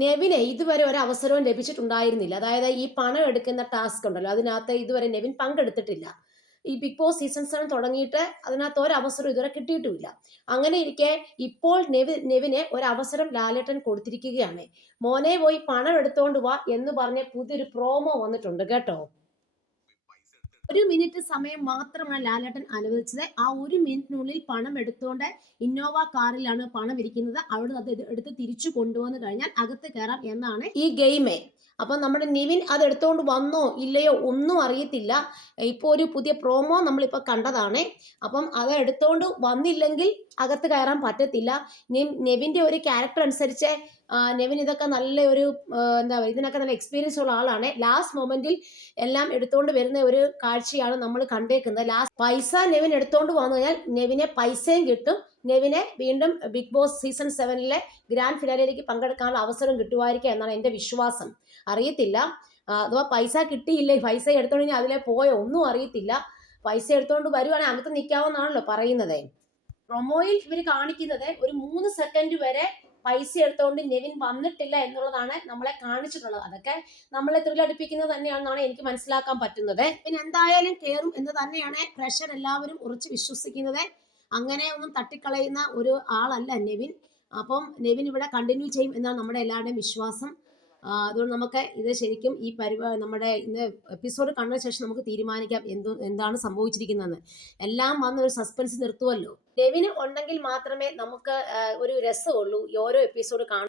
നെവിനെ ഇതുവരെ ഒരു അവസരവും ലഭിച്ചിട്ടുണ്ടായിരുന്നില്ല. അതായത് ഈ പണം എടുക്കുന്ന ടാസ്ക് ഉണ്ടല്ലോ അതിനകത്ത് ഇതുവരെ നെവിൻ പങ്കെടുത്തിട്ടില്ല. ഈ ബിഗ് ബോസ് സീസൺ സെവൻ തുടങ്ങിയിട്ട് അതിനകത്ത് ഒരു അവസരം ഇതുവരെ കിട്ടിയിട്ടുമില്ല. അങ്ങനെ ഇരിക്കെ ഇപ്പോൾ നെവി നെവിന് ഒരു അവസരം ലാലേട്ടൻ കൊടുത്തിരിക്കുകയാണ്. മോനെ പോയി പണം എടുത്തോണ്ട് വാ എന്ന് പറഞ്ഞ് പുതിയൊരു പ്രോമോ വന്നിട്ടുണ്ട് കേട്ടോ. ഒരു മിനിറ്റ് സമയം മാത്രമാണ് ലാലേട്ടൻ അനുവദിച്ചത്. ആ ഒരു മിനിറ്റിനുള്ളിൽ പണം എടുത്തുകൊണ്ട് ഇന്നോവ കാറിലാണ് പണം ഇരിക്കുന്നത്. അവിടെ അത് എടുത്ത് തിരിച്ചു കൊണ്ടുവന്നു കഴിഞ്ഞാൽ അകത്ത് കയറാം എന്നാണ് ഈ ഗെയിമേ. അപ്പം നമ്മുടെ നിവിൻ അത് എടുത്തുകൊണ്ട് വന്നോ ഇല്ലയോ ഒന്നും അറിയത്തില്ല. ഇപ്പോൾ ഒരു പുതിയ പ്രോമോ നമ്മളിപ്പോൾ കണ്ടതാണ്. അപ്പം അത് എടുത്തുകൊണ്ട് വന്നില്ലെങ്കിൽ അകത്ത് കയറാൻ പറ്റത്തില്ല. നെവിന്റെ ഒരു ക്യാരക്ടർ അനുസരിച്ച് നെവിൻ ഇതൊക്കെ നല്ല ഒരു എന്താ പറയുക ഇതിനൊക്കെ നല്ല എക്സ്പീരിയൻസ് ഉള്ള ആളാണ്. ലാസ്റ്റ് മൊമെന്റിൽ എല്ലാം എടുത്തുകൊണ്ട് വരുന്ന ഒരു കാഴ്ചയാണ് നമ്മൾ കണ്ടേക്കുന്നത്. ലാസ്റ്റ് പൈസ നെവിൻ എടുത്തുകൊണ്ട് വന്നു കഴിഞ്ഞാൽ നെവിനെ പൈസയും കിട്ടും. നെവിനെ വീണ്ടും ബിഗ് ബോസ് സീസൺ സെവനിലെ ഗ്രാൻഡ് ഫിനാലിലേക്ക് പങ്കെടുക്കാനുള്ള അവസരം കിട്ടുമായിരിക്കും എന്നാണ് എന്റെ വിശ്വാസം. അറിയത്തില്ല. അഥവാ പൈസ കിട്ടിയില്ലേ? പൈസ എടുത്തോണ്ട് അതിലെ പോയോ? ഒന്നും അറിയത്തില്ല. പൈസ എടുത്തോണ്ട് വരുവാണെങ്കിൽ അകത്ത് നിൽക്കാവുന്നതാണല്ലോ പറയുന്നത്. പ്രൊമോയിൽ ഇവർ കാണിക്കുന്നത് ഒരു മൂന്ന് സെക്കൻഡ് വരെ പൈസ എടുത്തുകൊണ്ട് നെവിൻ വന്നിട്ടില്ല എന്നുള്ളതാണ് നമ്മളെ കാണിച്ചിട്ടുള്ളത്. അതൊക്കെ നമ്മളെ ത്രില്ലടിപ്പിക്കുന്നത് തന്നെയാണെന്നാണ് എനിക്ക് മനസ്സിലാക്കാൻ പറ്റുന്നത്. പിന്നെ എന്തായാലും കയറും എന്ന് തന്നെയാണ് പ്രഷർ എല്ലാവരും ഉറച്ച് വിശ്വസിക്കുന്നത്. അങ്ങനെ ഒന്നും തട്ടിക്കളയുന്ന ഒരു ആളല്ല നെവിൻ. അപ്പം നെവിൻ ഇവിടെ കണ്ടിന്യൂ ചെയ്യും എന്നാണ് നമ്മുടെ എല്ലാവരുടെയും വിശ്വാസം. അതുകൊണ്ട് നമുക്ക് ഇത് ശരിക്കും ഈ പരിപാടി നമ്മുടെ ഇന്ന് എപ്പിസോഡ് കണ്ടതിന് ശേഷം നമുക്ക് തീരുമാനിക്കാം എന്ത് എന്താണ് സംഭവിച്ചിരിക്കുന്നതെന്ന്. എല്ലാം വന്ന് ഒരു സസ്പെൻസ് നിർത്തുമല്ലോ നെവിന് ഉണ്ടെങ്കിൽ മാത്രമേ നമുക്ക് ഒരു രസമുള്ളൂ ഈ ഓരോ എപ്പിസോഡ് കാണാൻ